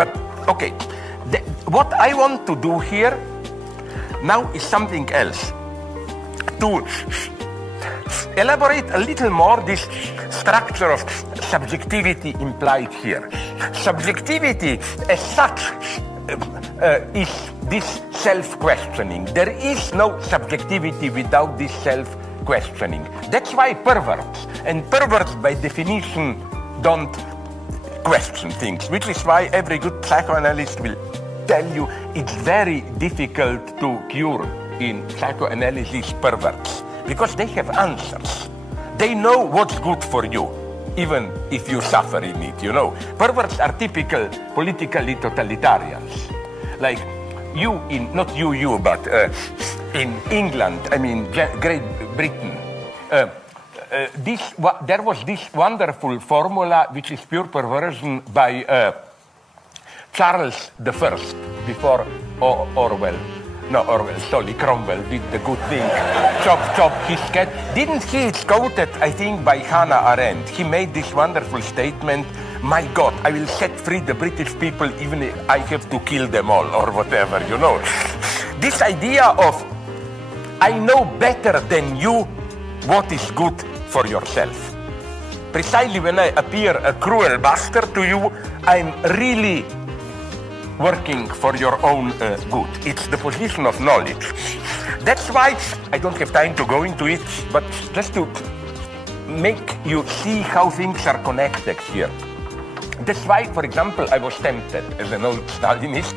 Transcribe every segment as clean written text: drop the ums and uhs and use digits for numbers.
But, okay, what I want to do here now is something else. To elaborate a little more this structure of subjectivity implied here. Subjectivity as such is this self-questioning. There is no subjectivity without this self-questioning. That's why perverts, and perverts by definition don't question things, which is why every good psychoanalyst will tell you it's very difficult to cure in psychoanalysis perverts, because they have answers. They know what's good for you, even if you suffer in it, you know. Perverts are typical politically totalitarians. Like not you, but in England, I mean, Great Britain, there was this wonderful formula, which is pure perversion, by Charles I, before Orwell. No, Orwell, sorry, Cromwell did the good thing. Chop, chop his cat. Didn't he? It's quoted, I think, by Hannah Arendt. He made this wonderful statement, my God, I will set free the British people even if I have to kill them all, or whatever, you know. This idea of, I know better than you what is good for yourself. Precisely when I appear a cruel bastard to you, I'm really working for your own good. It's the position of knowledge. That's why I don't have time to go into it, but just to make you see how things are connected here. That's why, for example, I was tempted as an old Stalinist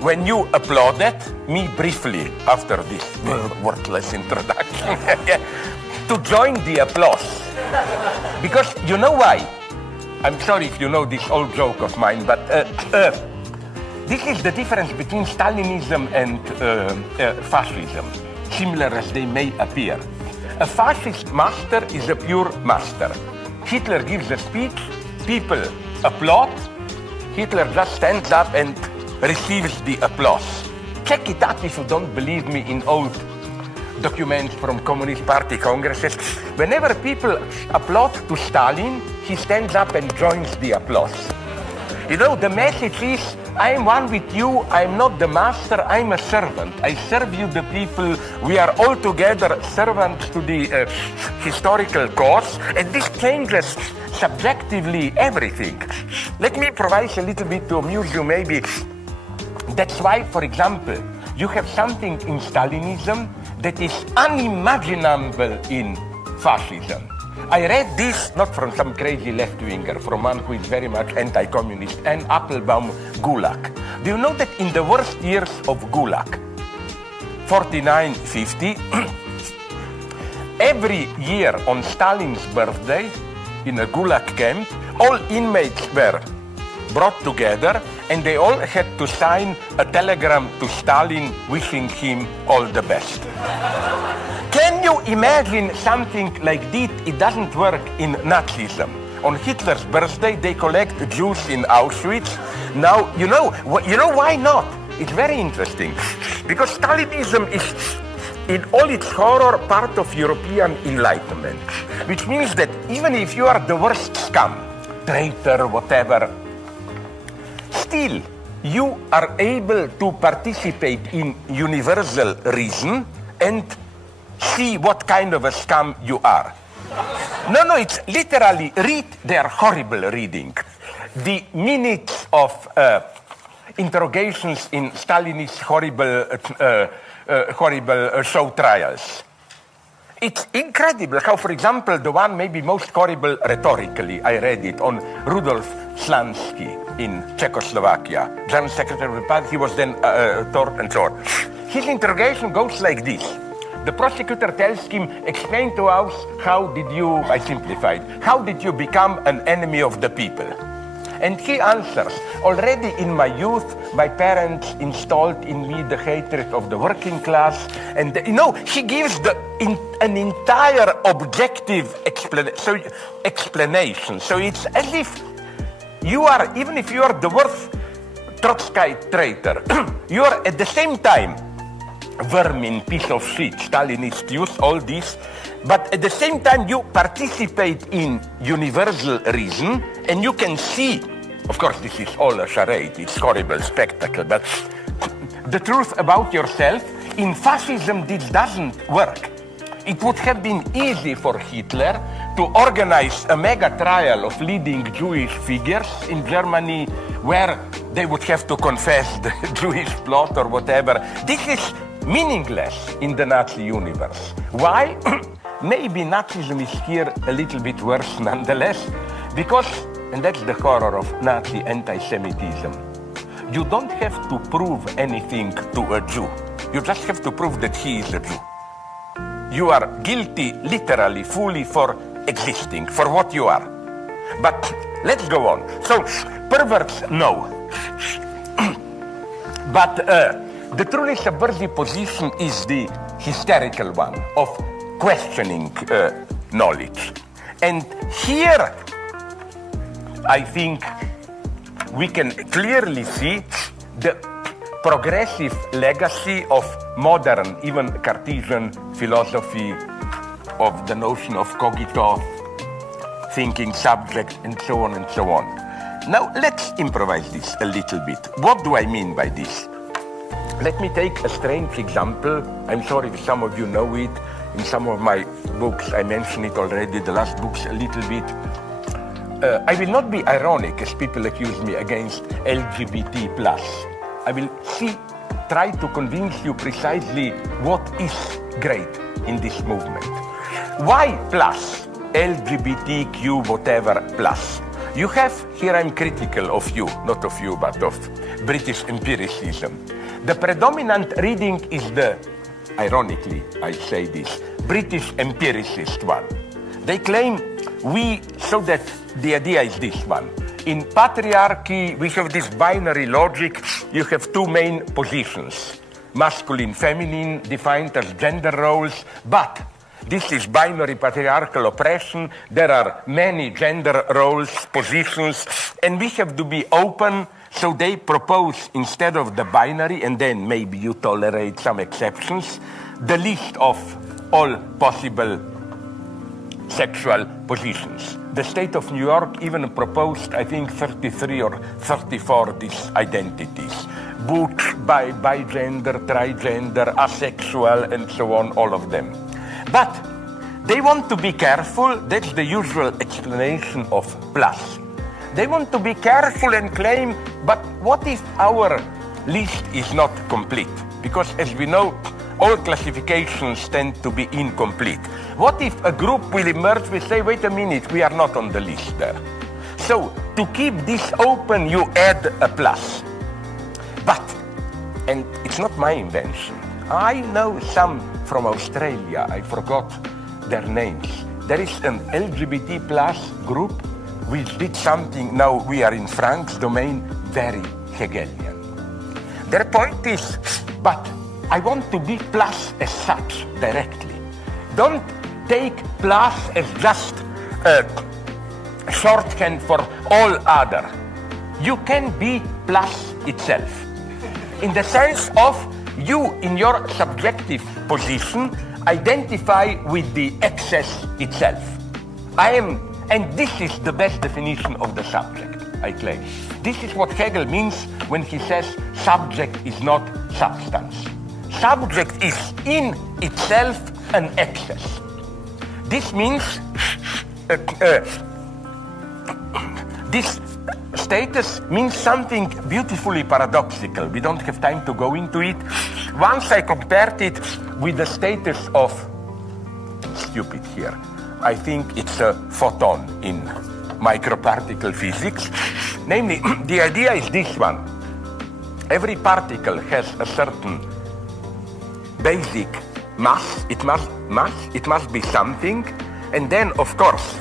when you applauded me briefly after this worthless introduction to join the applause. Because you know why? I'm sorry if you know this old joke of mine, but this is the difference between Stalinism and fascism, similar as they may appear. A fascist master is a pure master. Hitler gives a speech, people applaud, Hitler just stands up and receives the applause. Check it out if you don't believe me in old documents from Communist Party congresses. Whenever people applaud to Stalin, he stands up and joins the applause. You know, the message is, I am one with you, I am not the master, I am a servant. I serve you, the people, we are all together servants to the historical cause, and this changes subjectively everything. Let me provide a little bit to amuse you maybe. That's why, for example, you have something in Stalinism that is unimaginable in fascism. I read this not from some crazy left-winger, from one who is very much anti-communist, and Applebaum, Gulag. Do you know that in the worst years of Gulag, 49, 50, every year on Stalin's birthday, in a Gulag camp, all inmates were brought together and they all had to sign a telegram to Stalin wishing him all the best. Can you imagine something like this? It doesn't work in Nazism. On Hitler's birthday, they collect Jews in Auschwitz. Now, you know why not? It's very interesting. Because Stalinism is, in all its horror, part of European Enlightenment. Which means that even if you are the worst scum, traitor, whatever, still you are able to participate in universal reason and see what kind of a scum you are. No, it's literally read their horrible reading. The minutes of interrogations in Stalinist horrible show trials. It's incredible how, for example, the one maybe most horrible rhetorically, I read it on Rudolf Slansky in Czechoslovakia, General Secretary of the Party. He was then taught and so on. His interrogation goes like this. The prosecutor tells him, explain to us, how did you, I simplified, how did you become an enemy of the people? And he answers, already in my youth, my parents installed in me the hatred of the working class. And, he gives an entire objective explanation. So it's as if you are, even if you are the worst Trotskyite traitor, you are at the same time vermin, piece of shit, Stalinists use all this, but at the same time you participate in universal reason and you can see Of course, this is all a charade. It's horrible spectacle. But the truth about yourself, in fascism, this doesn't work. It would have been easy for Hitler to organize a mega trial of leading Jewish figures in Germany where they would have to confess the Jewish plot or whatever. This is meaningless in the Nazi universe. Why? Maybe Nazism is here a little bit worse nonetheless, because, and that's the horror of Nazi anti-Semitism, you don't have to prove anything to a Jew. You just have to prove that he is a Jew. You are guilty, literally, fully, for existing, for what you are. But let's go on. So, perverts, no. But the truly subversive position is the hysterical one of questioning knowledge. And here, I think we can clearly see the progressive legacy of modern, even Cartesian philosophy of the notion of cogito, thinking subject, and so on and so on. Now, let's improvise this a little bit. What do I mean by this? Let me take a strange example. I'm sorry if some of you know it. In some of my books, I mentioned it already, the last books a little bit. I will not be ironic, as people accuse me, against LGBT+. I will try to convince you precisely what is great in this movement. Why plus? LGBTQ whatever plus. You have, here I'm critical of you, not of you, but of British empiricism. The predominant reading is the, ironically I say this, British empiricist one. They claim so that the idea is this one. In patriarchy, we have this binary logic. You have two main positions, masculine, feminine, defined as gender roles, but this is binary patriarchal oppression. There are many gender roles, positions, and we have to be open. So they propose, instead of the binary, and then maybe you tolerate some exceptions, the list of all possible sexual positions. The state of New York even proposed, I think, 33 or 34 these identities. Butch, bigender, trigender, asexual, and so on, all of them. But they want to be careful. That's the usual explanation of plus. They want to be careful and claim, but what if our list is not complete? Because as we know, all classifications tend to be incomplete. What if a group will emerge, we say, wait a minute, we are not on the list there. So to keep this open, you add a plus. But, and it's not my invention, I know some from Australia, I forgot their names. There is an LGBT plus group which did something, now we are in Frank's domain, very Hegelian. Their point is, but I want to be plus as such directly. Don't take plus as just a shorthand for all other. You can be plus itself. In the sense of you, in your subjective position, identify with the excess itself. And this is the best definition of the subject, I claim. This is what Hegel means when he says subject is not substance. Subject is in itself an excess. This means this status means something beautifully paradoxical. We don't have time to go into it. Once I compared it with the status of, stupid here, I think it's a photon in microparticle physics. Namely, the idea is this one. Every particle has a certain basic mass. It must be something. And then, of course,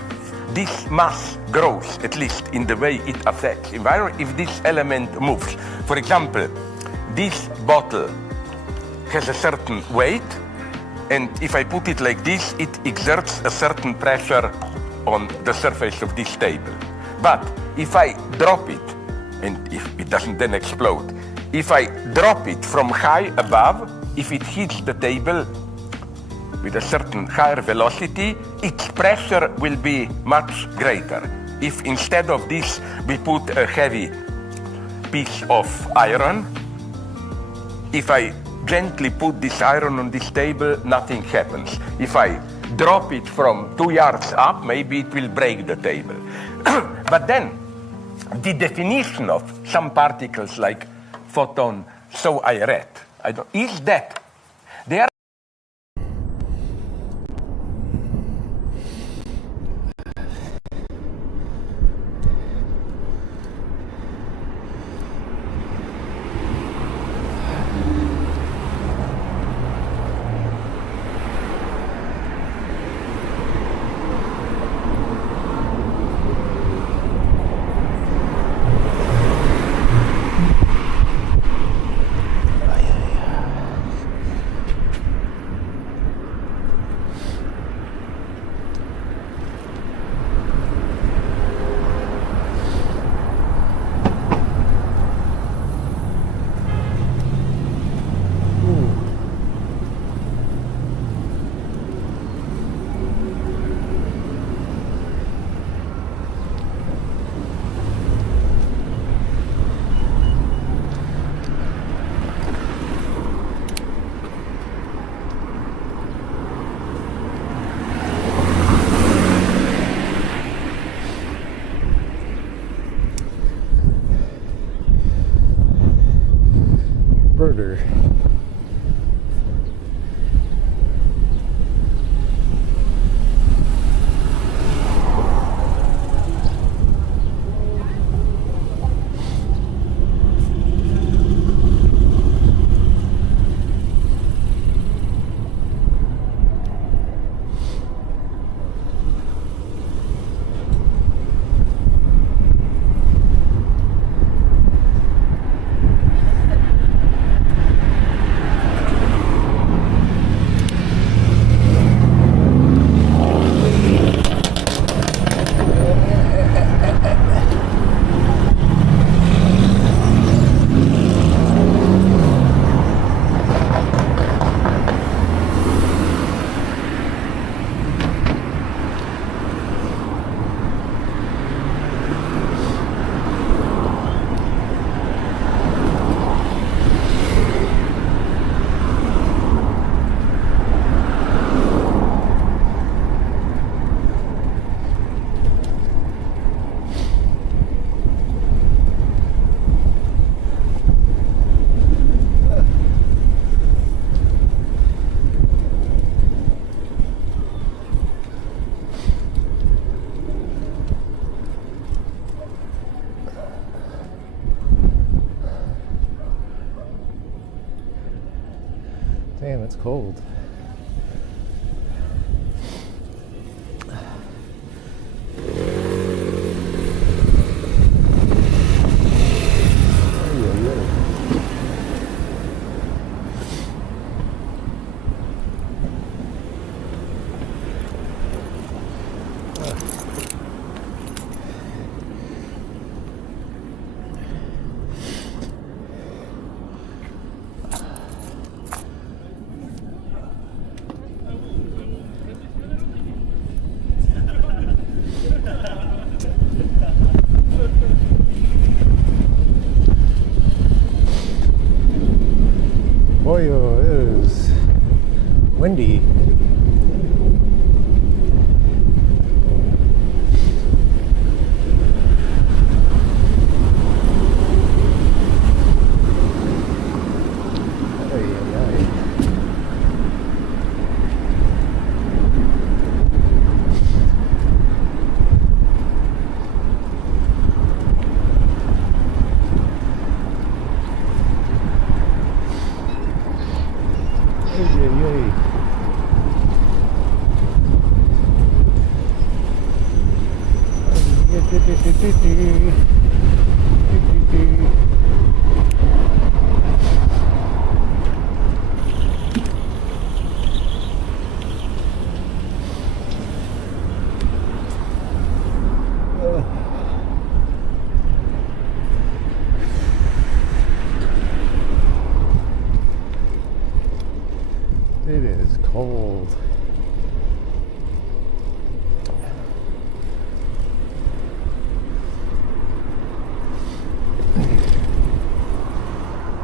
this mass grows, at least in the way it affects environment, if this element moves. For example, this bottle has a certain weight, and if I put it like this, it exerts a certain pressure on the surface of this table. But if I drop it, and if it doesn't then explode, if I drop it from high above, if it hits the table with a certain higher velocity, its pressure will be much greater. if instead of this we put a heavy piece of iron, if I gently put this iron on this table, nothing happens. If I drop it from 2 yards up, maybe it will break the table. But then, the definition of some particles like photon, so I read, is that they are birder. Damn, it's cold. Boy, it is windy. It is cold.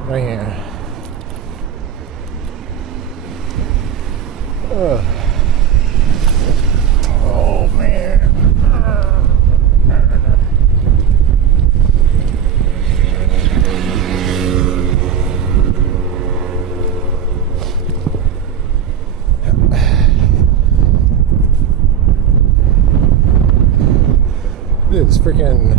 right here. Ugh. Oh man. This freaking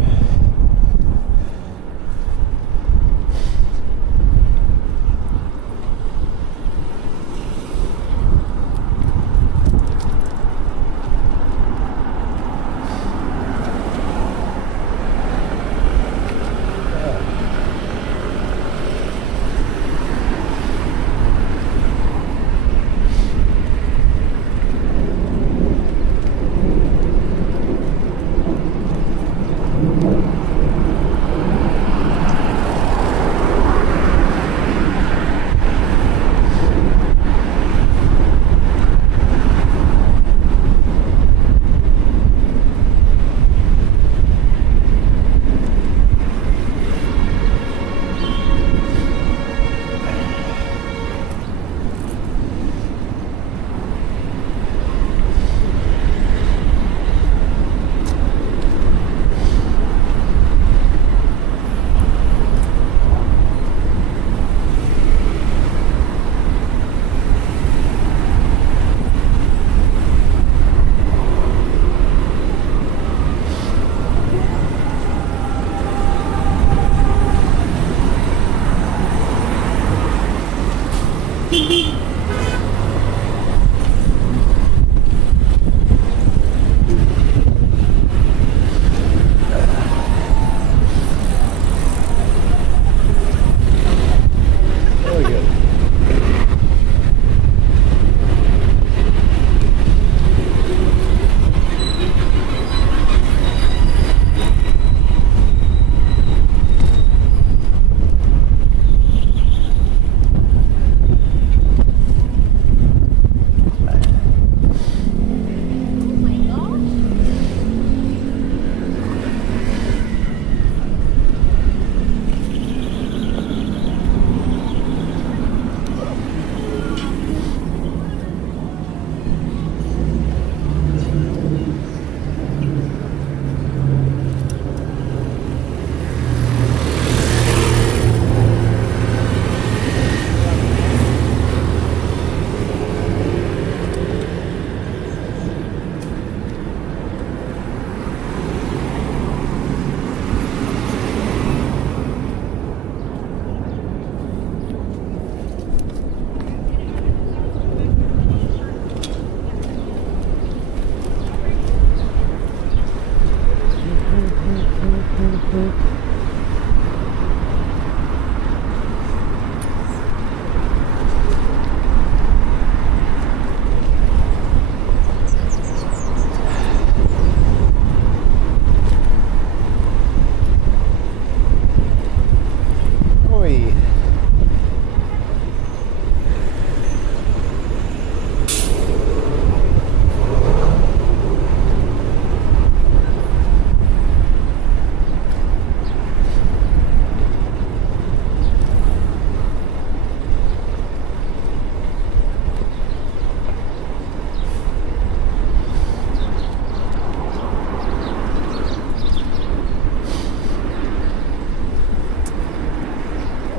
really good. Oi.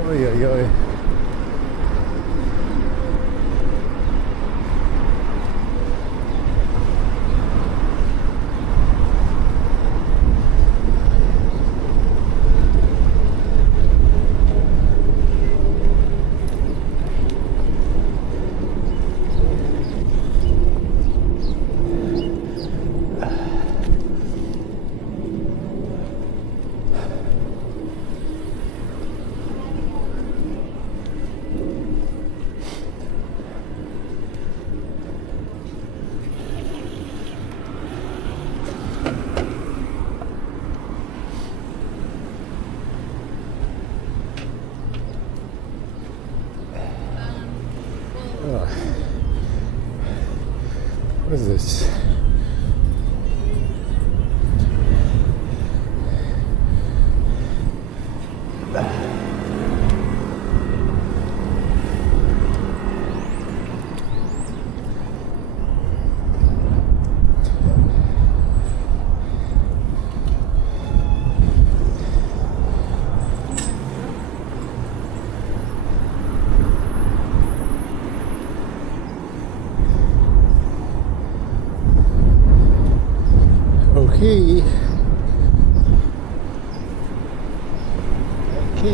Oi, oi, oi. What is this?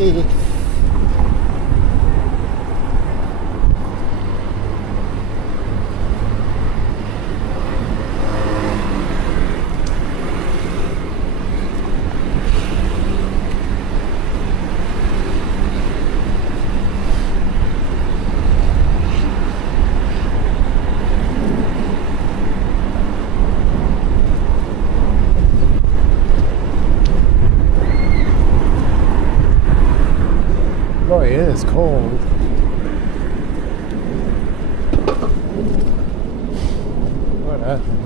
Hey. Boy, it is cold. What happened?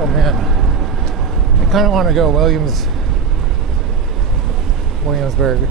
Oh man, I kind of want to go Williamsburg.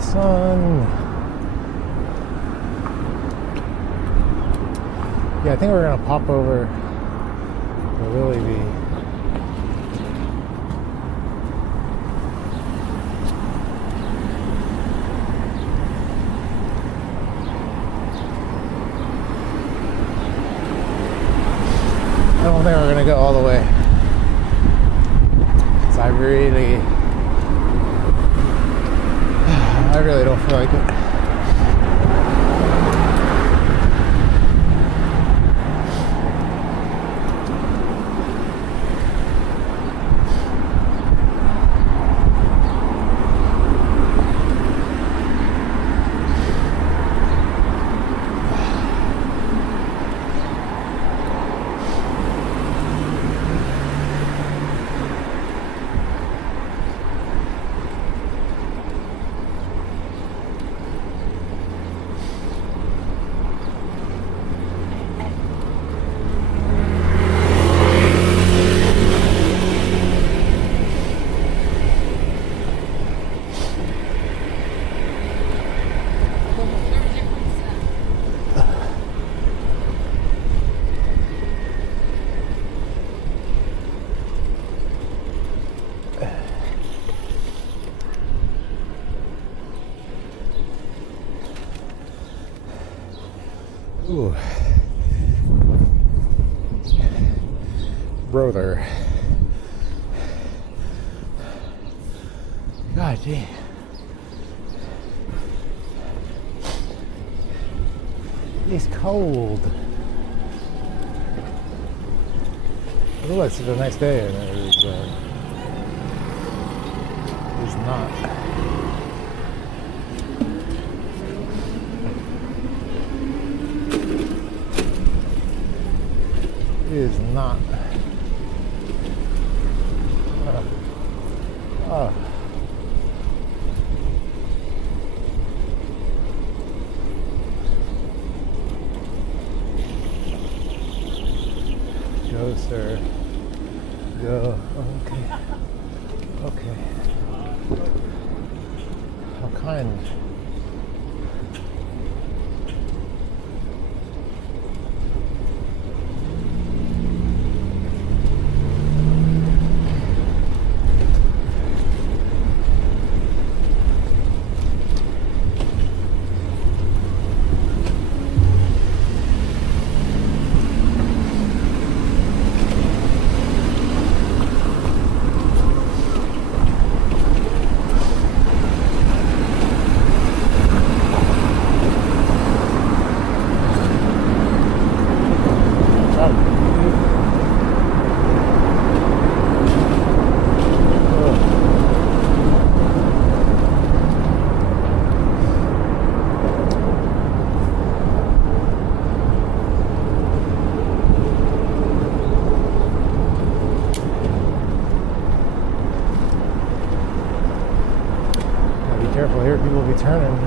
Sun. Yeah, I think we're gonna pop over to Willoughby. I don't think we're gonna go all the way, 'cause I really really don't feel like it. Ooh. Brother. God damn. It's cold. It looks like the next day and it's not. It is not. Go, sir. Go. Okay. Okay. How kind. Careful here, people will be turning.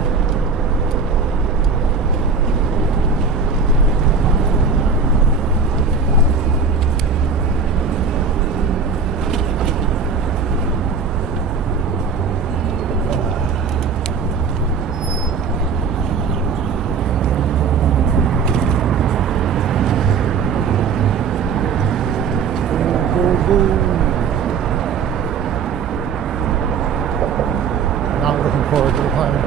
Not looking forward to the climate.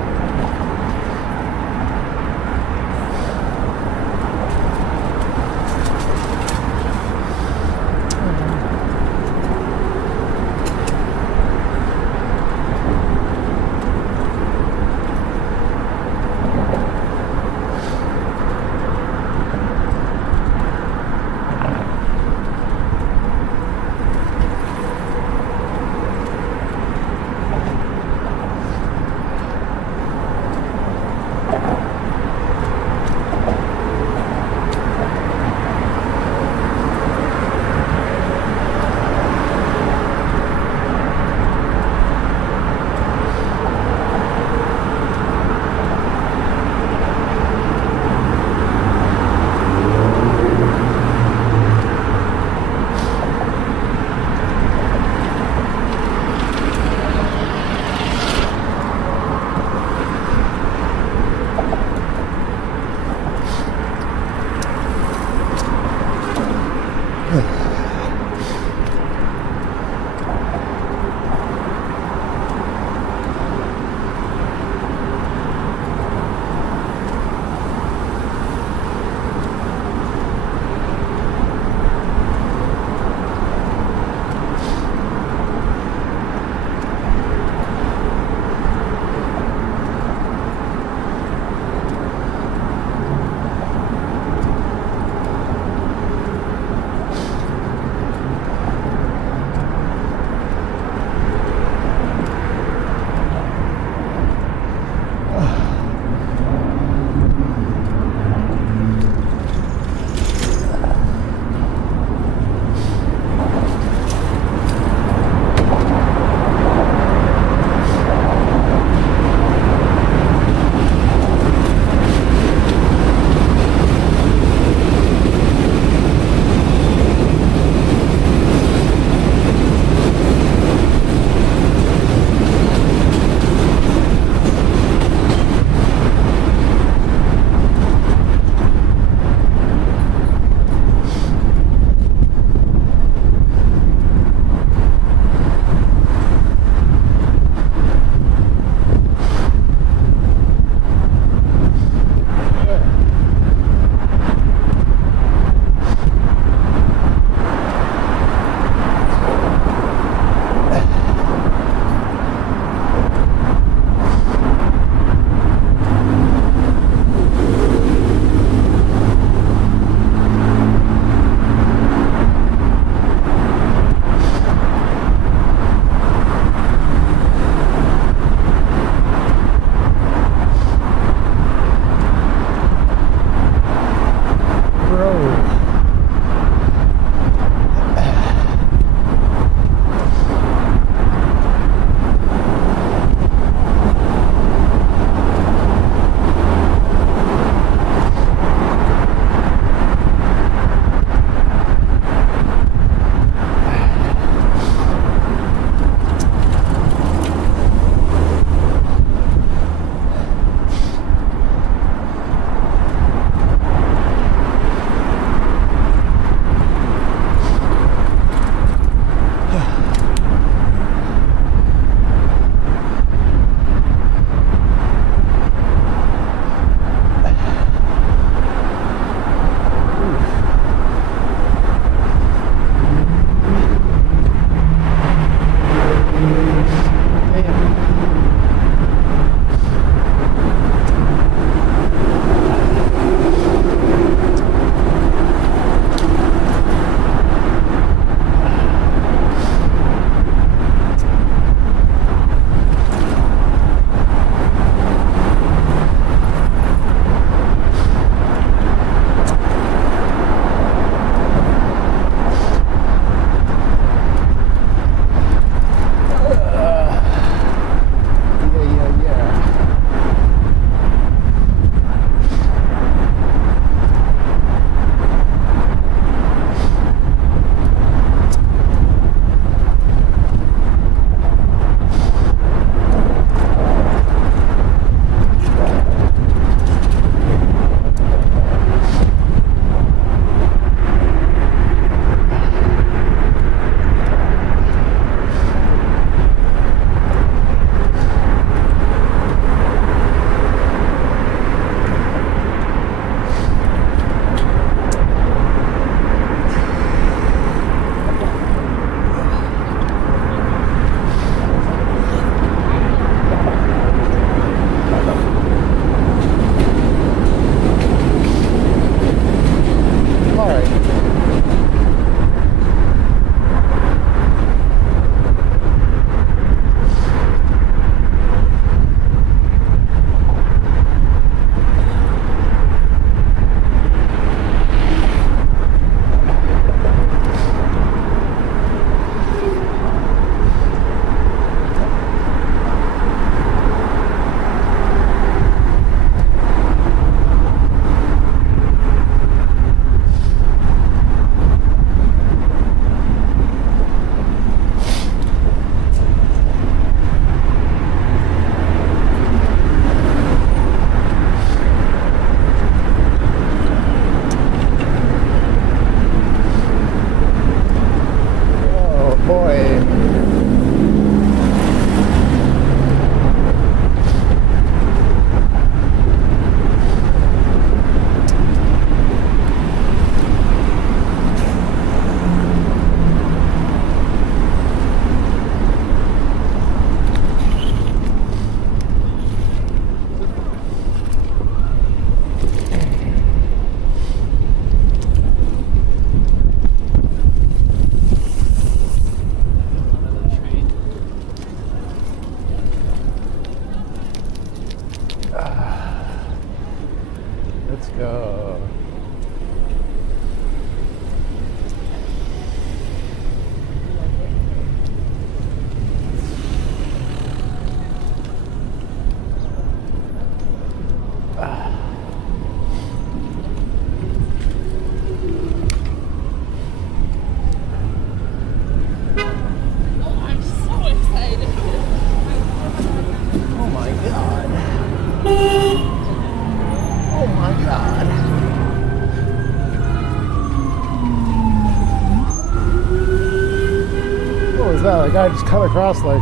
the guy just cut across like,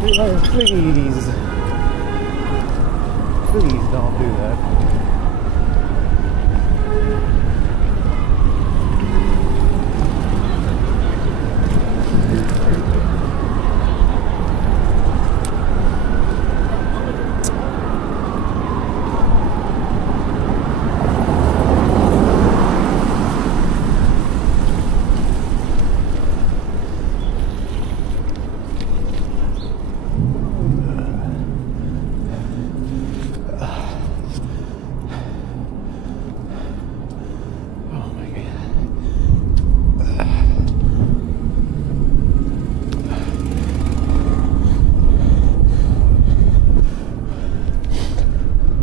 please don't do that.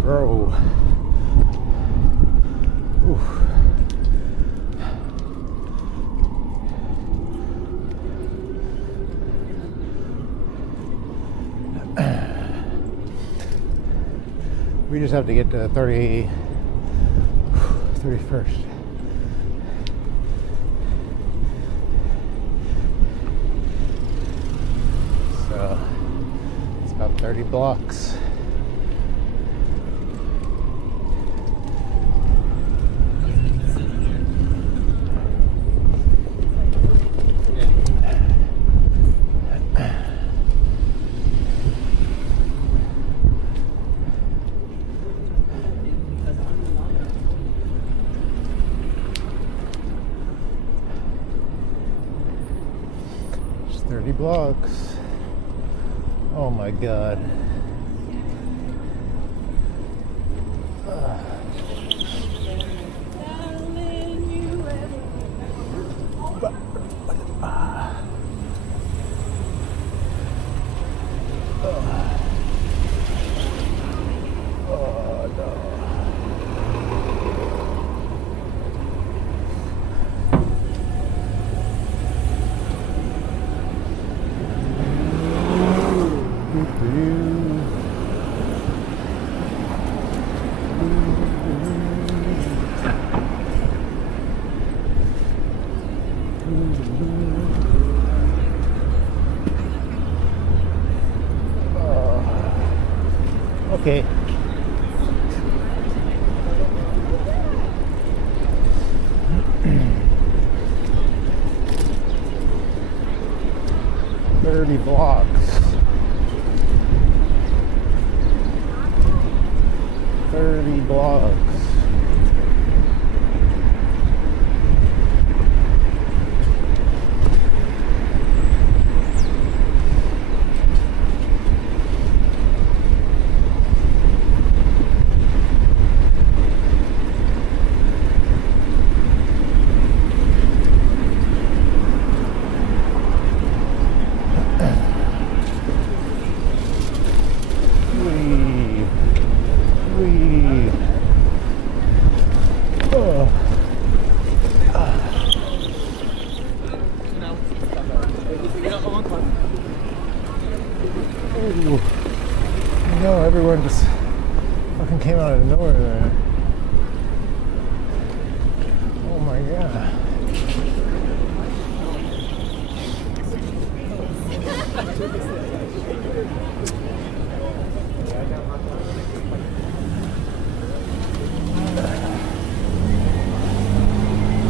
Bro. Oof. We just have to get to 31st. So it's about 30 blocks. It's 30 blocks. Oh my God. Okay. $30 blocks. 30 blocks. No, everyone just fucking came out of nowhere there. Oh my God.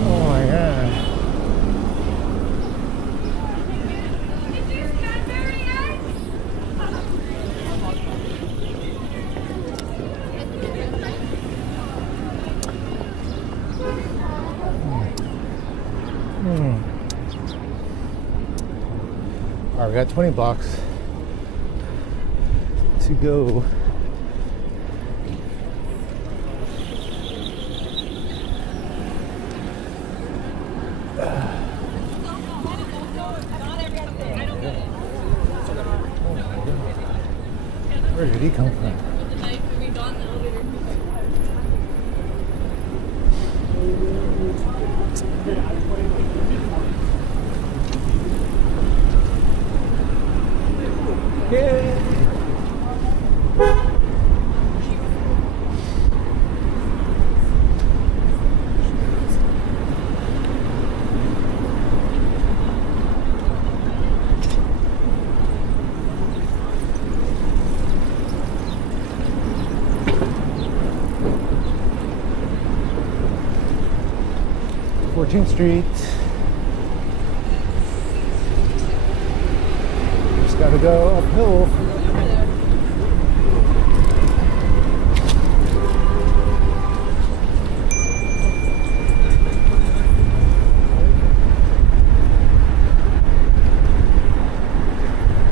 Oh my God. All right, we got 20 blocks to go. Where did he come from? 14th Street. Just gotta go uphill.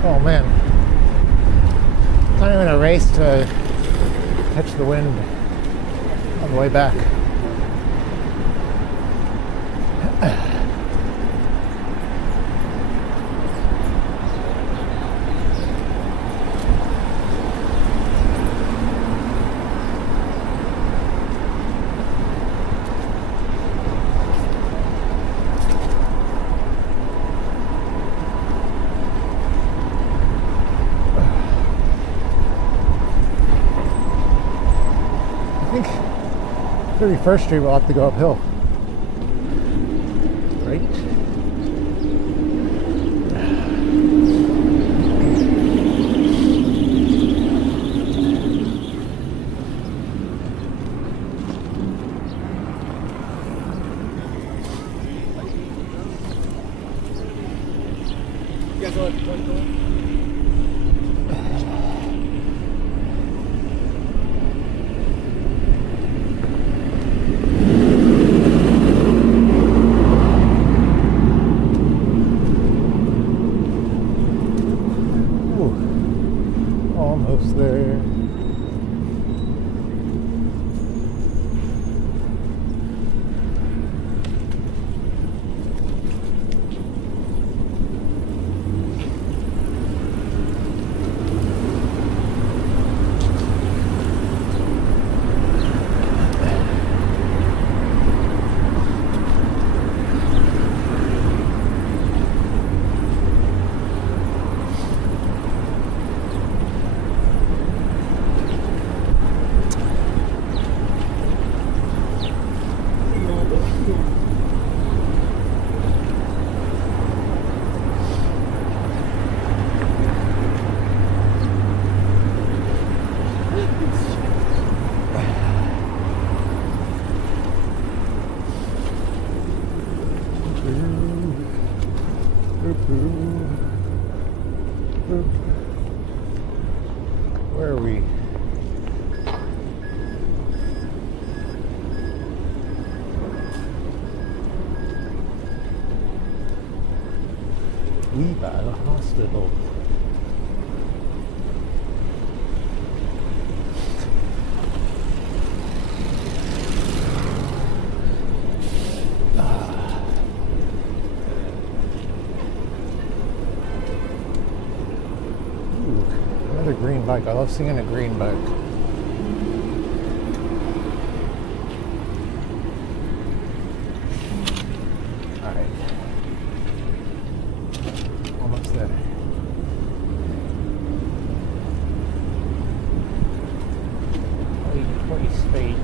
Oh man, kind of in a race to catch the wind on the way back. I think 31st Street will have to go uphill. Right? You guys want to go? Almost there. Where are we? We by the hospital. Another green bike. I love seeing a green bike. All right. Almost there. Pretty straight.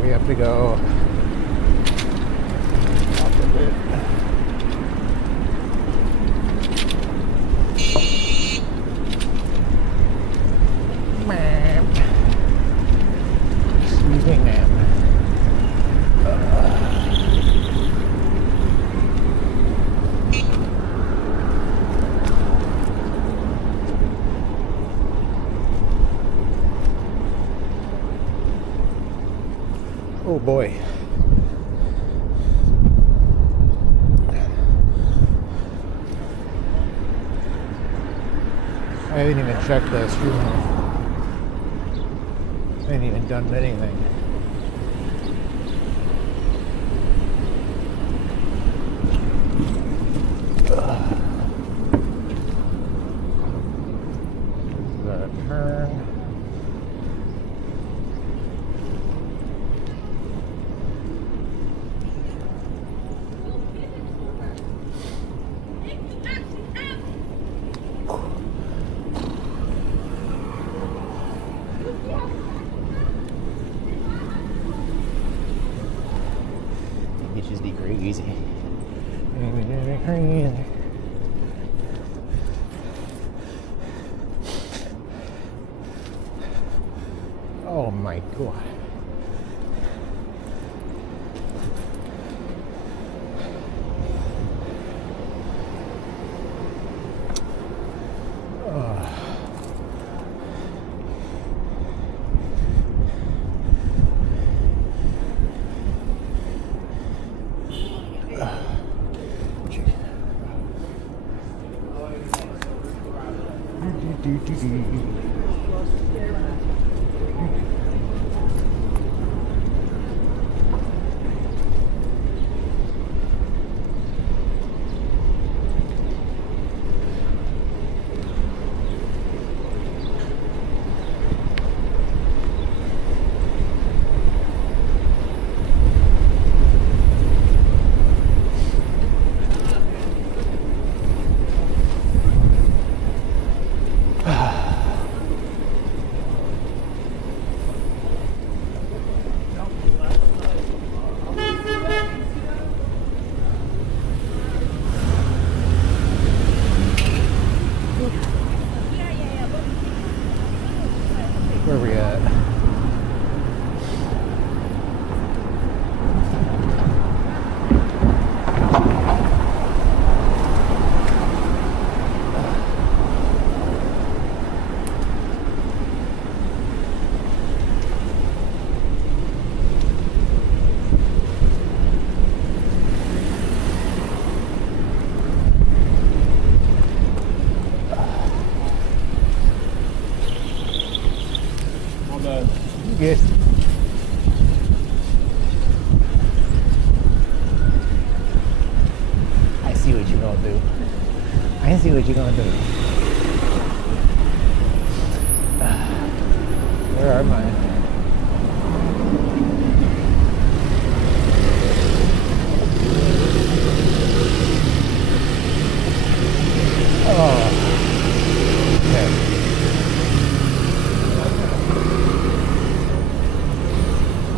We have to go up a bit. Ma'am. Excuse me, ma'am. Oh boy. I haven't even checked the street. I haven't even done anything. The turn. Bitches be crazy. Oh my God. Where we at? Yes. I see what you're gonna do. I see what you're gonna do. Where are mine? Oh. Okay.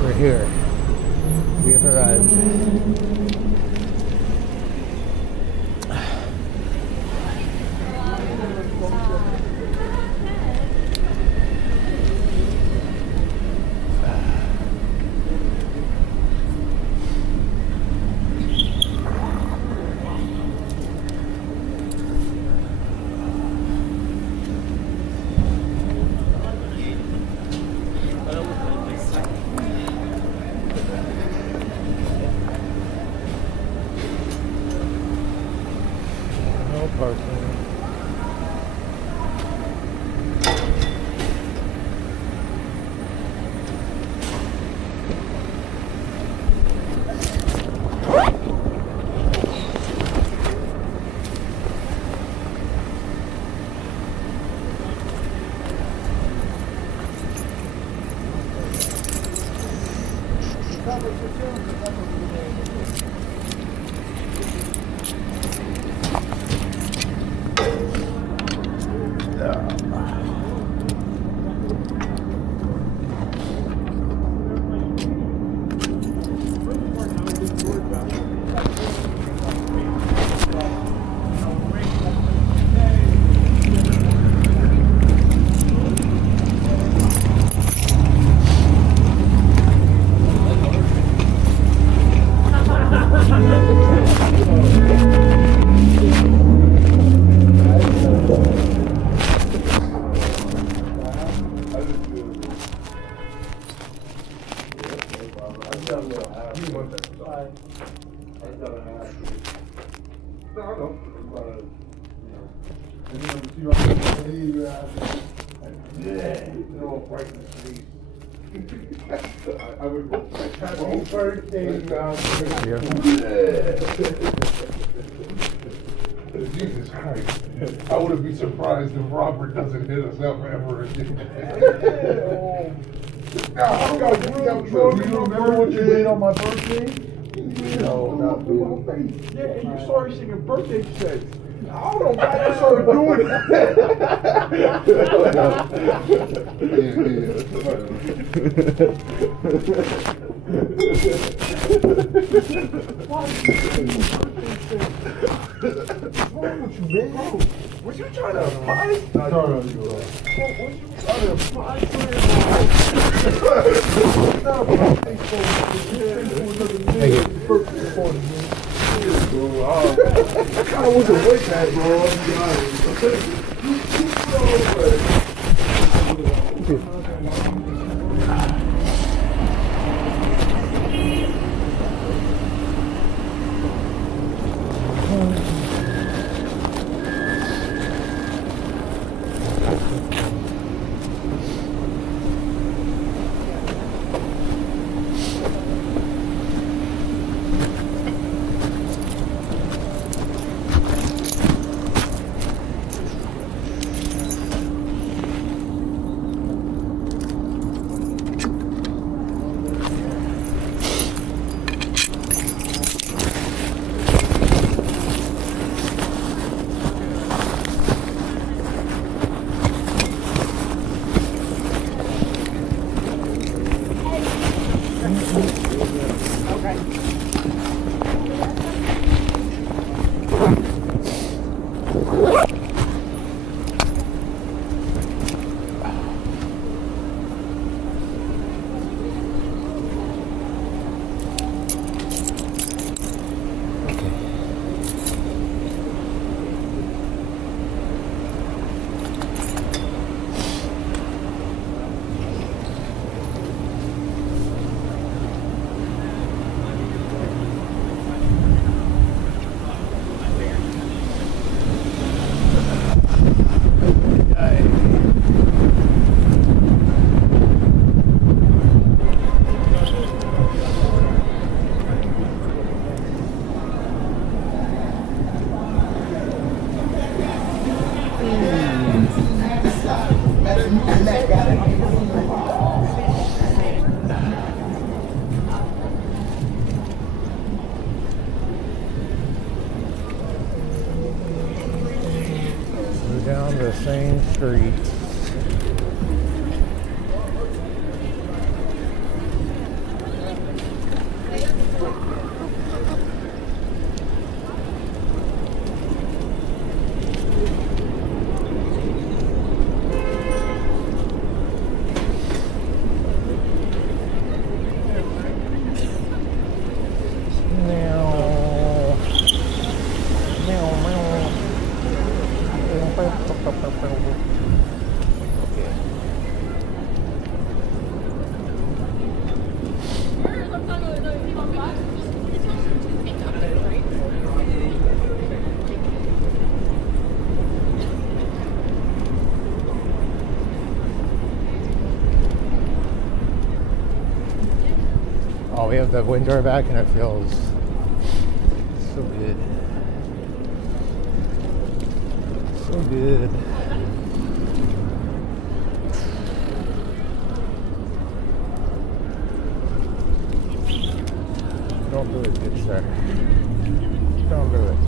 We're here. We have arrived. No parking. Happy birthday, Jesus Christ. I wouldn't be surprised if Robert doesn't hit us up ever again. I got drunk. You remember what you did on my birthday? No, not me. Yeah, and you started singing birthday checks. I don't know why you started doing it. Yeah. What's wrong with you, man? Was you trying to apply? No, was you trying to apply to it? Thank you. I kind of was awake that, bro. Down the same street. Oh, we have the wind door back and it feels so good. So good. Don't do it, good sir. Don't do it.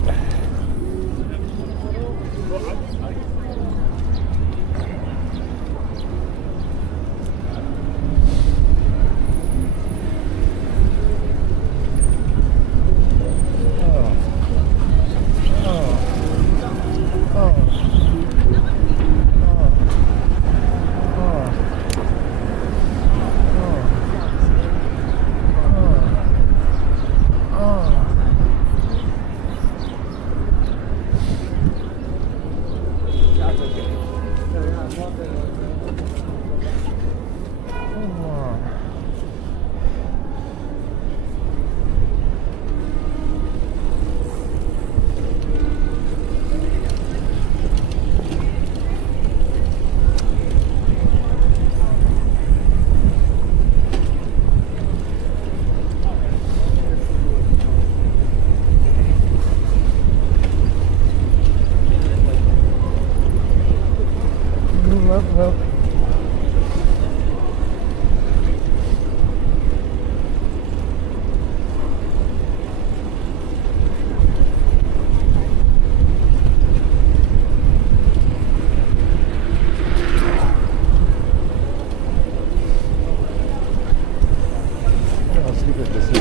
Let's see what this is.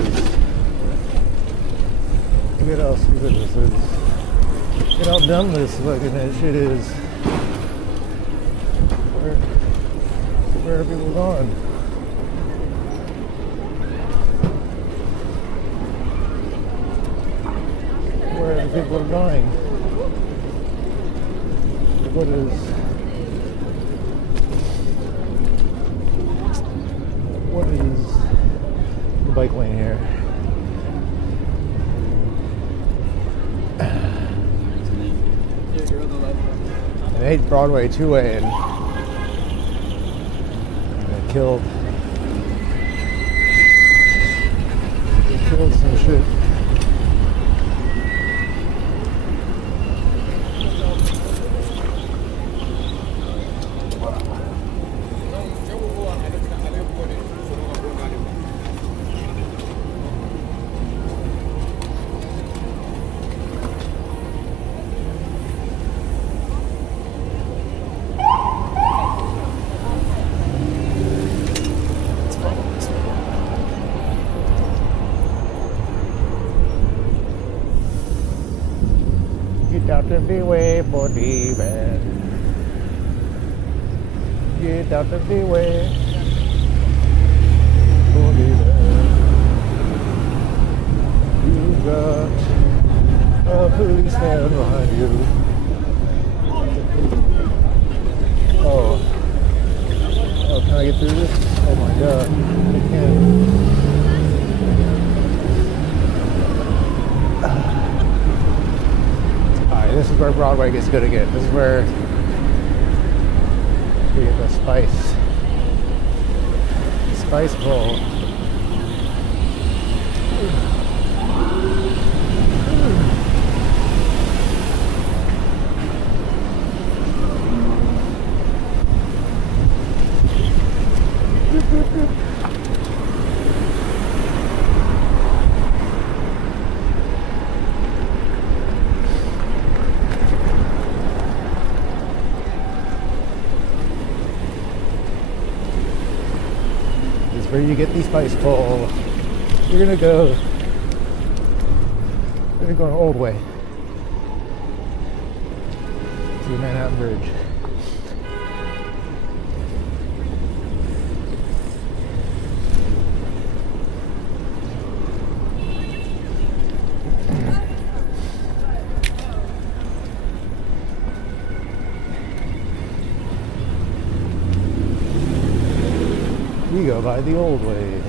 is, look how dumb this fucking that shit is. Where are people going? Where are the people going? What is the bike lane here? They made Broadway two-way and it killed some shit. Get out of the way, body man. Get out of the way, body man. You got a policeman behind you. Oh, can I get through this? Oh my god, I can't. This is where Broadway gets good again. This is where we get the spice bowl. Where you get the spice bowl. You're gonna go an old way to the Manhattan Bridge. We go by the old way.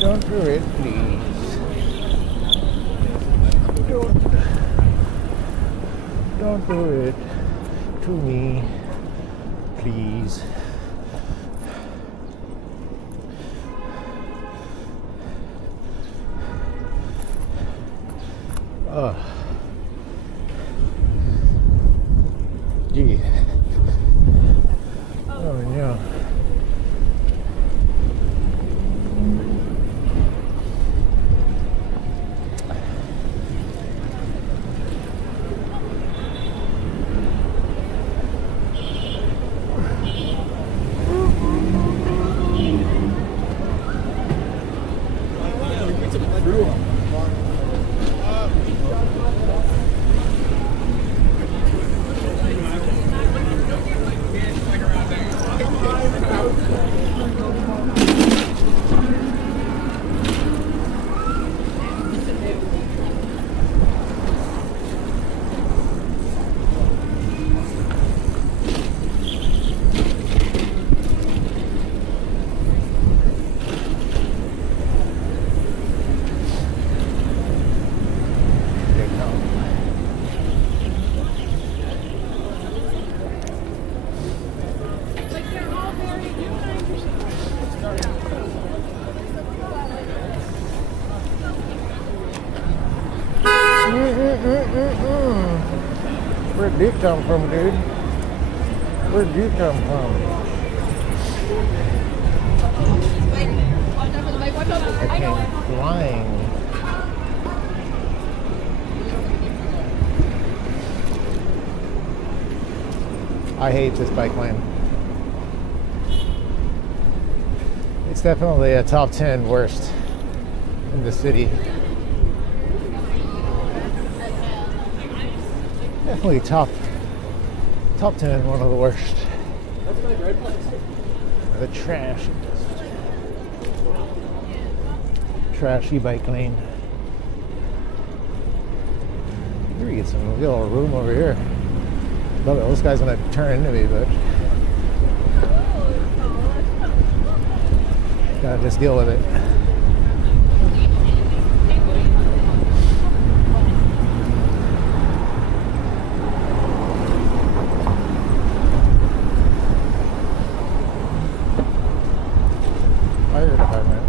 Don't do it, please. Don't do it to me, please. Gee. Oh no. Where'd you come from, dude? Where'd you come from? I came flying. I hate this bike lane. It's definitely a top 10 worst in the city. Definitely top 10, one of the worst. The trashy bike lane. Here we get some little room over here. Love it. This guy's gonna turn into me, but gotta just deal with it. Fire department.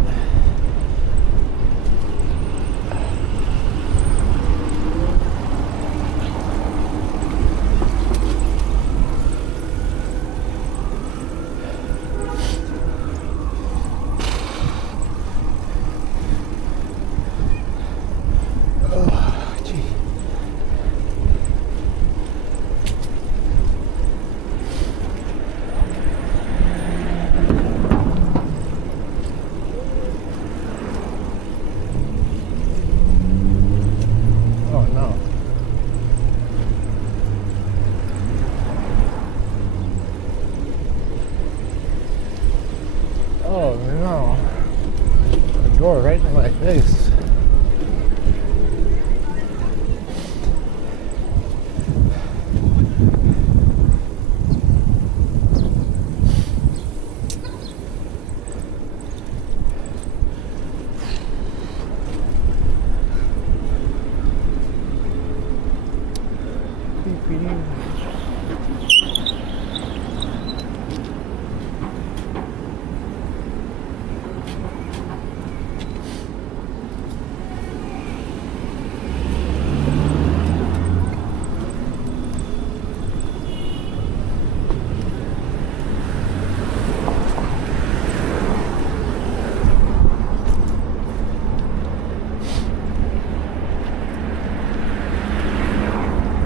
Oh no. The door right in my face.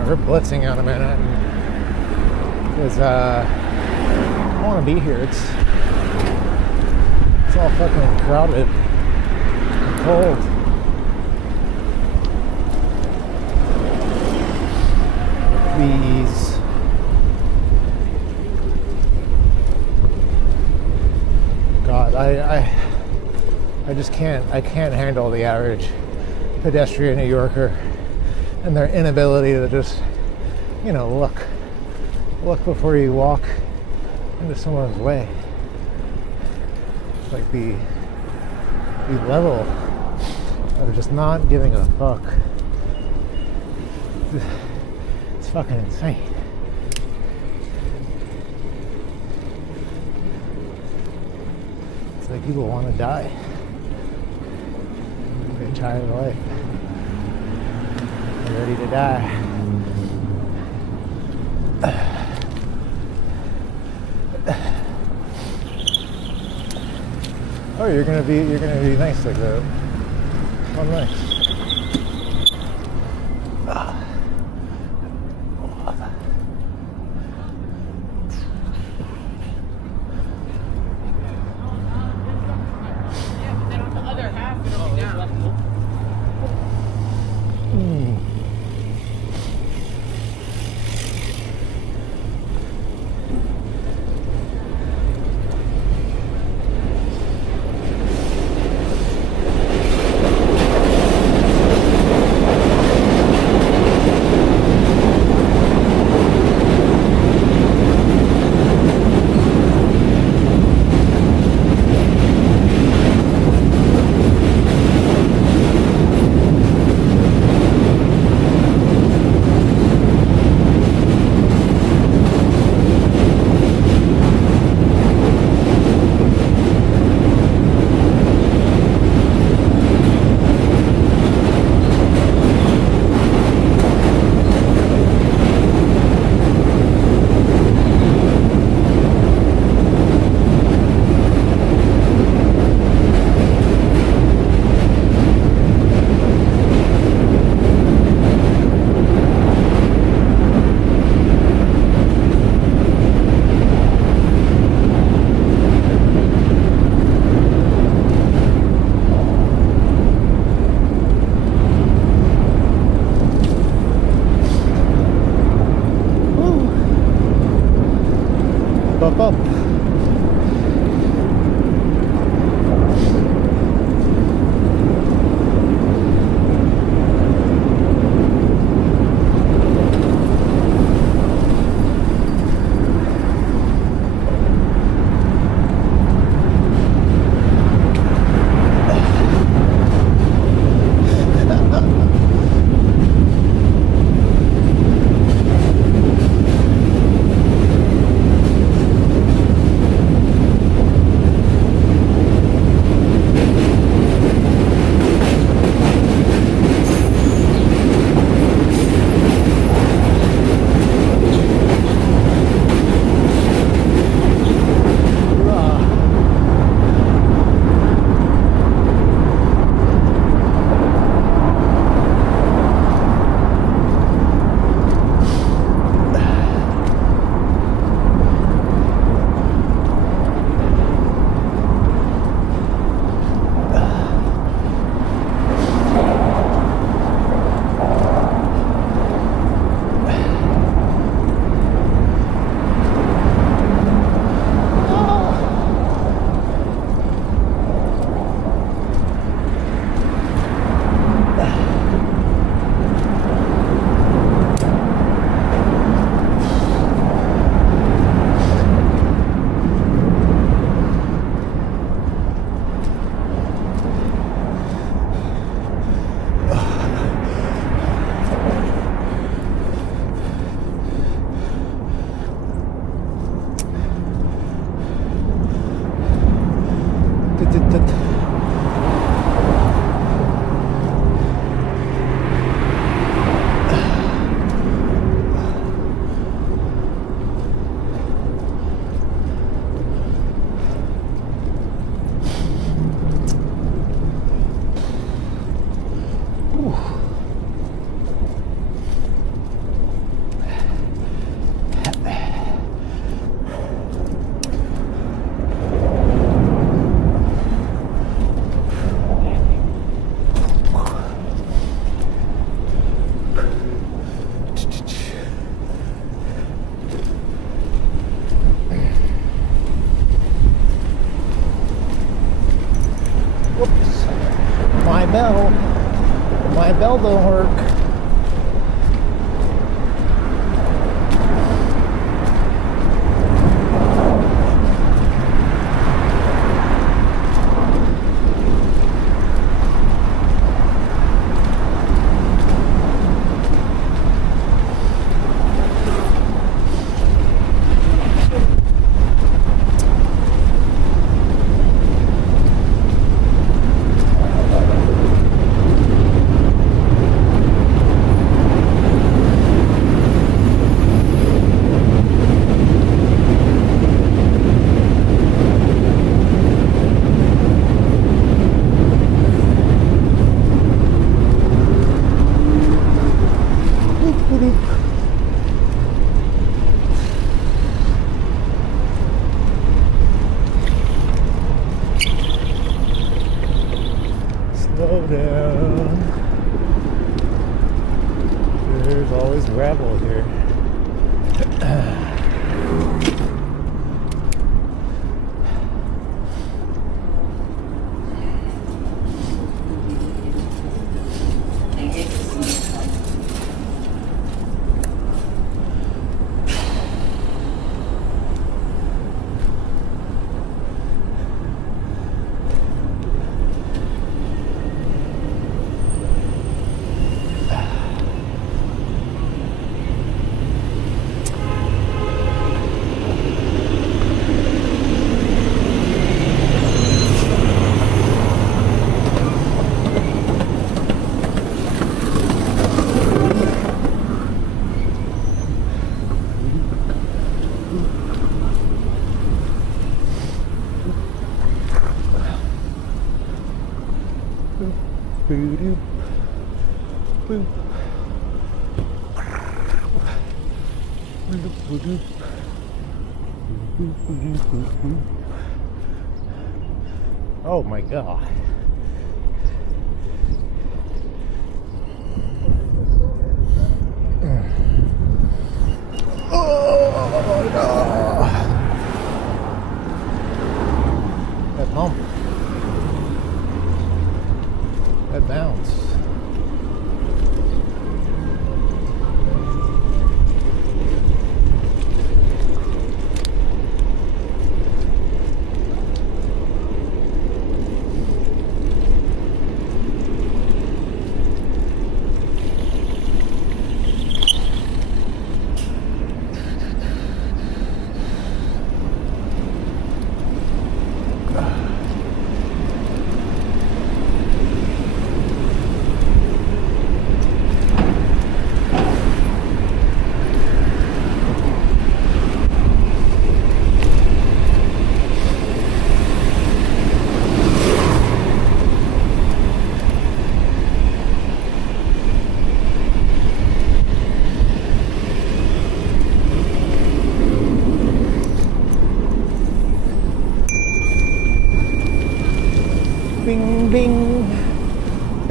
We're blitzing out of Manhattan because I want to be here. It's all fucking crowded and cold. Please. God, I just can't. I can't handle the average pedestrian New Yorker and their inability to just, look before you walk into someone's way. It's like the level of just not giving a fuck. It's fucking insane. It's like people want to die. They're tired of life. They're ready to die. Oh, you're gonna be nice like that. Oh, nice. up. My bell don't work. Slow down. There's always gravel here. Oh my God. Oh no.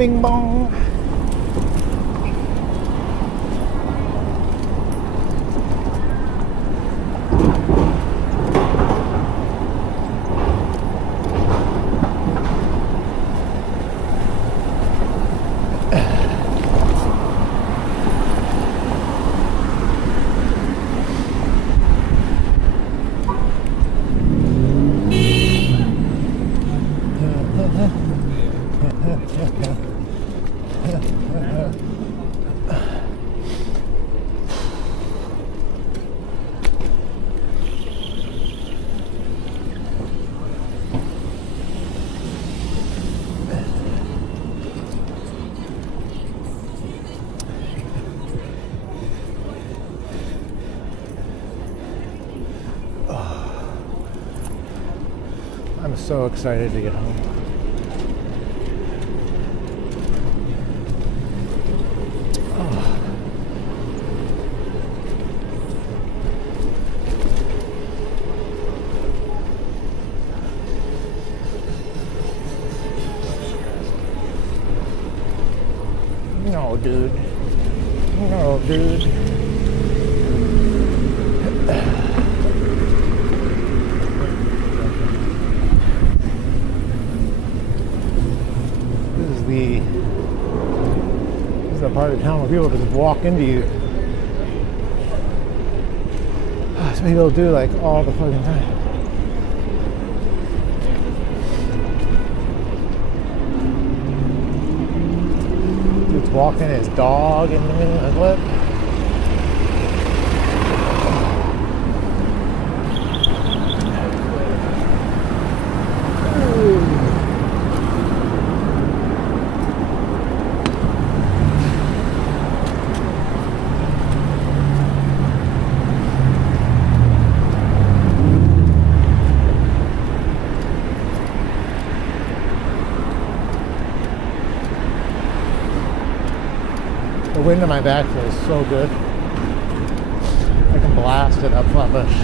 Bing bong. I'm so excited to get home. No, dude. No, dude. This is the part of town where people just walk into you. That's what people do like all the fucking time. Dude's walking his dog into me. Like, what? The wind in my back feels so good. I can blast it up Flatbush.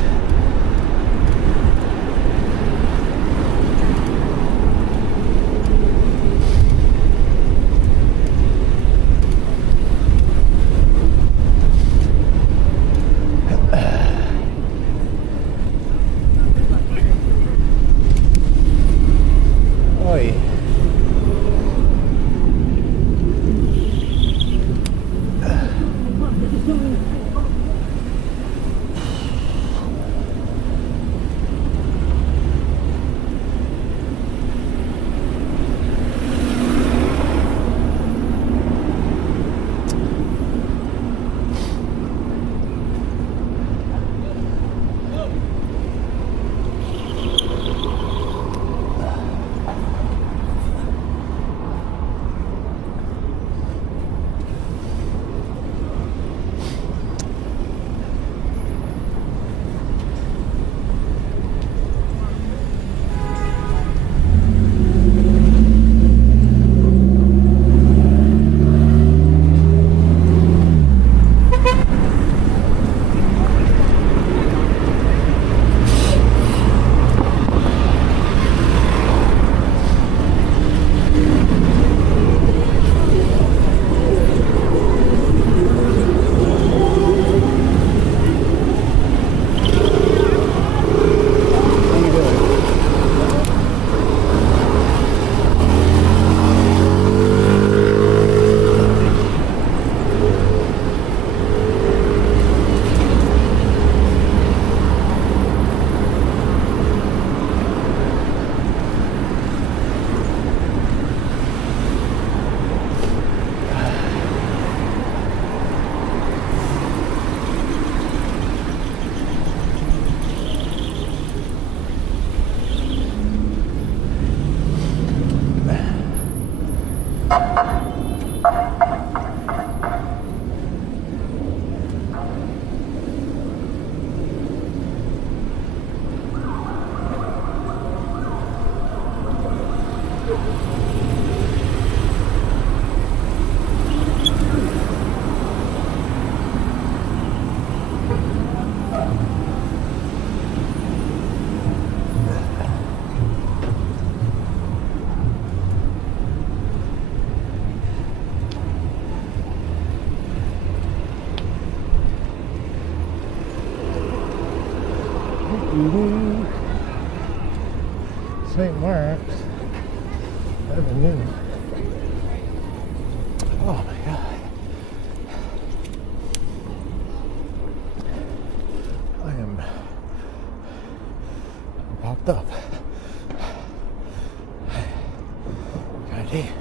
Oi. St. Mark's Avenue. Oh my god. I am popped up. God damn.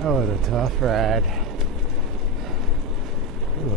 That was a tough ride. Ooh.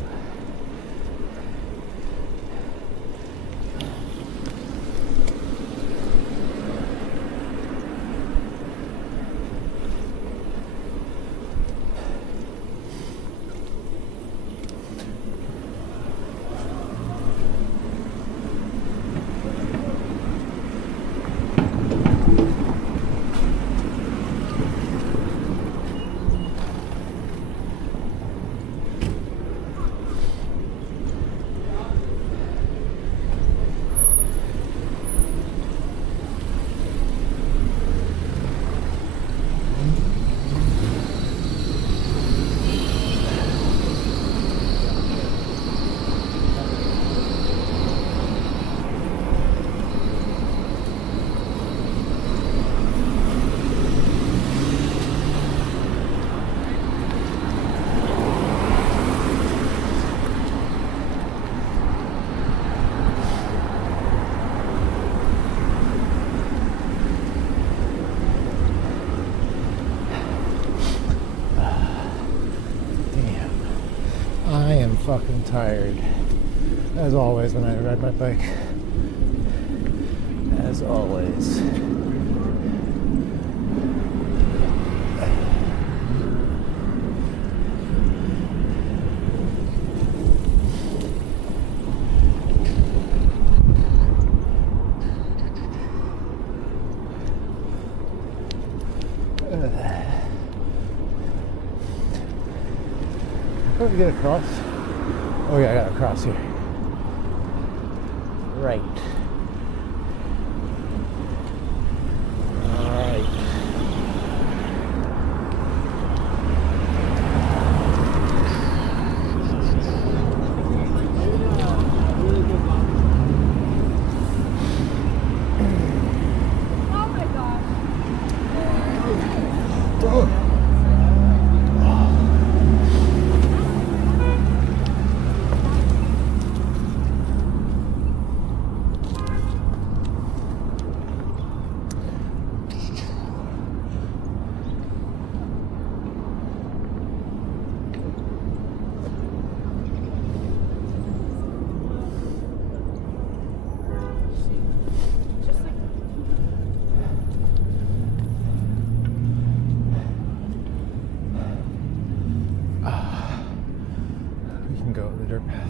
I am fucking tired. As always when I ride my bike. As always. How do we get across? Oh yeah, I gotta cross here. Right. Alright. Oh my gosh. We can go the dirt path.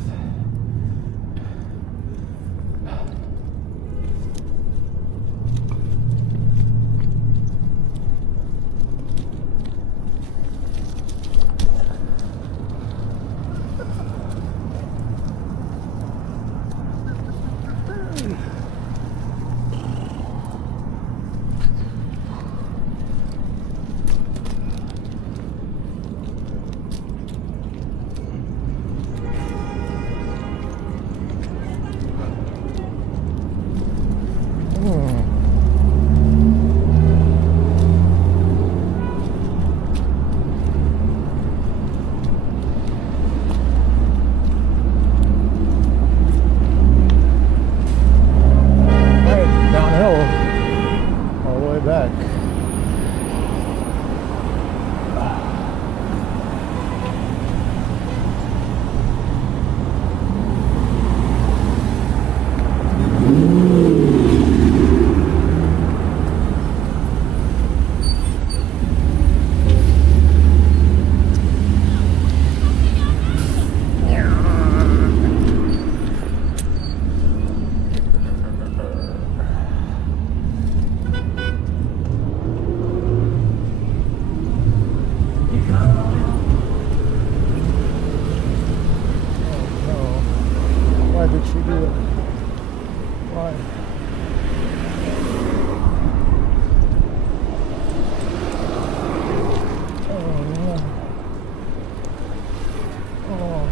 Back. Why? Oh no. Oh.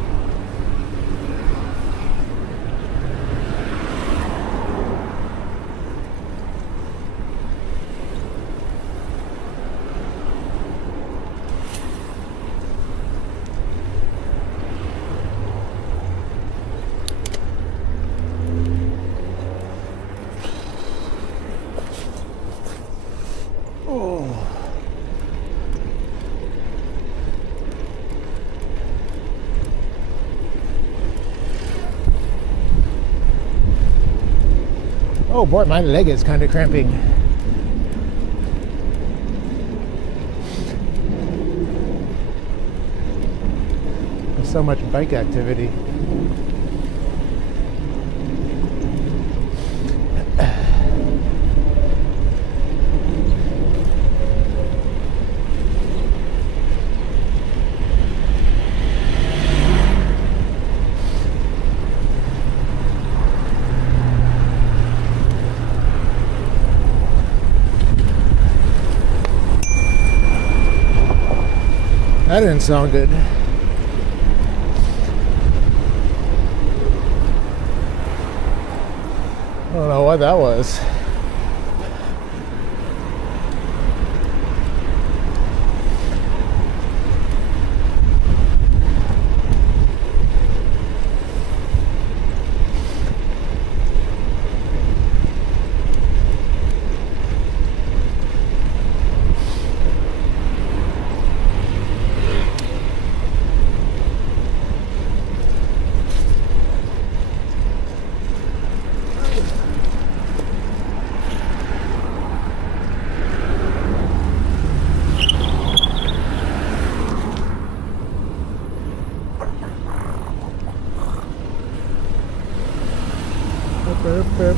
Oh boy, my leg is kind of cramping. There's so much bike activity. That didn't sound good. I don't know what that was. Burp, burp.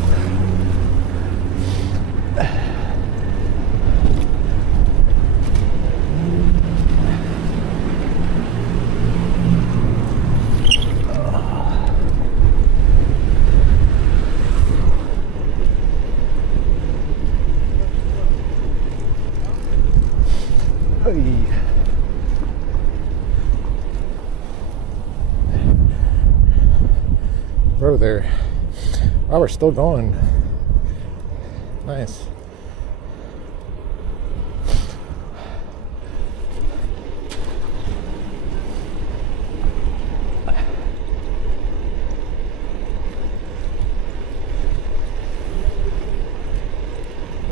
Hey. Bro, there. Oh, we're still going. Nice.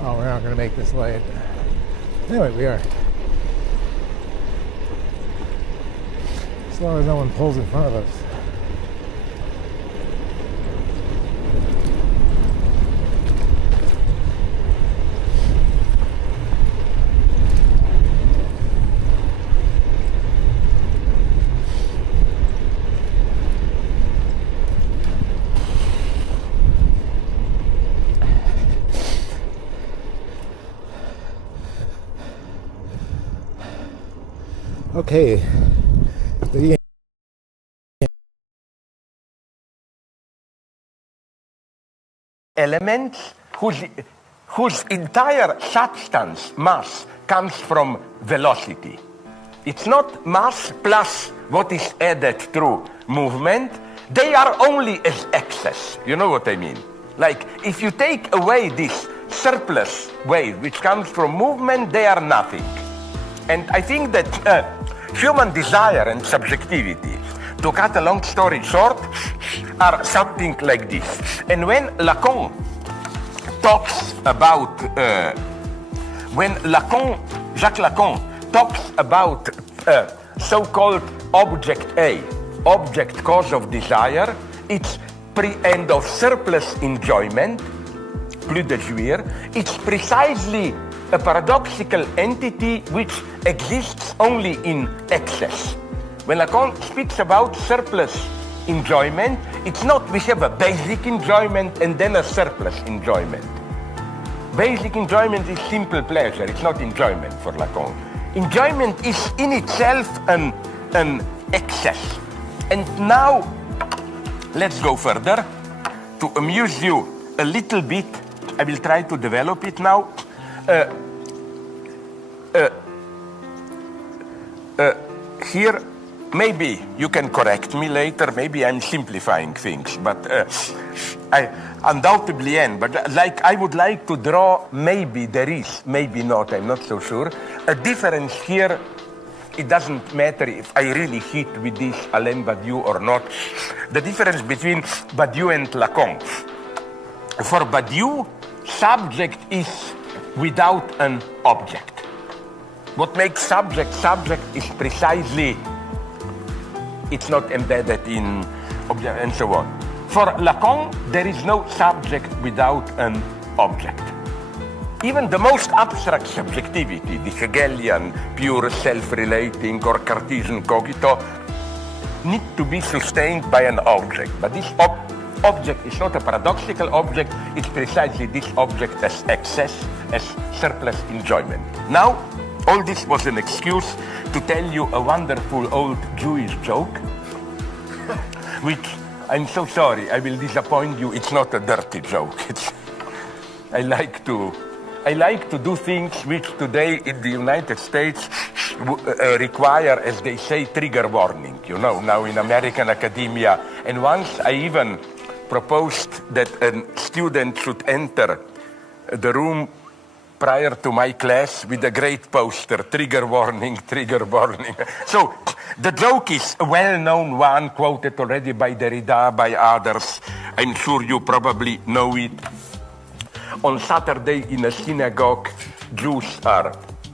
Oh, we're not going to make this light. Anyway, we are. As long as no one pulls in front of us. Okay. The Elements whose entire substance, mass, comes from velocity. It's not mass plus what is added through movement. They are only as excess. You know what I mean? Like, if you take away this surplus wave which comes from movement, they are nothing. And I think that human desire and subjectivity, to cut a long story short, are something like this. And when Lacan talks about, Jacques Lacan talks about so-called object A, object cause of desire, it's end of surplus enjoyment, plus de jouir, it's precisely a paradoxical entity which exists only in excess. When Lacan speaks about surplus enjoyment, it's not we have a basic enjoyment and then a surplus enjoyment. Basic enjoyment is simple pleasure, it's not enjoyment for Lacan. Enjoyment is in itself an excess. And now, let's go further to amuse you a little bit. I will try to develop it now. Here, maybe you can correct me later. Maybe I'm simplifying things, but I undoubtedly am. But like I would like to draw, maybe there is, maybe not. I'm not so sure. A difference here. It doesn't matter if I really hit with this Alain Badiou or not. The difference between Badiou and Lacan. For Badiou, subject is without an object. What makes subject is precisely it's not embedded in object and so on. For Lacan, there is no subject without an object. Even the most abstract subjectivity, the Hegelian pure self-relating or Cartesian cogito, need to be sustained by an object. But this object is not a paradoxical object, it's precisely this object as excess, as surplus enjoyment. Now, all this was an excuse to tell you a wonderful old Jewish joke, which, I'm so sorry, I will disappoint you, it's not a dirty joke. I like to do things which today in the United States require, as they say, trigger warning, now in American academia. And once I even proposed that a student should enter the room prior to my class with a great poster, trigger warning, trigger warning. So the joke is a well-known one, quoted already by Derrida, by others. I'm sure you probably know it. On Saturday in a synagogue, Jews are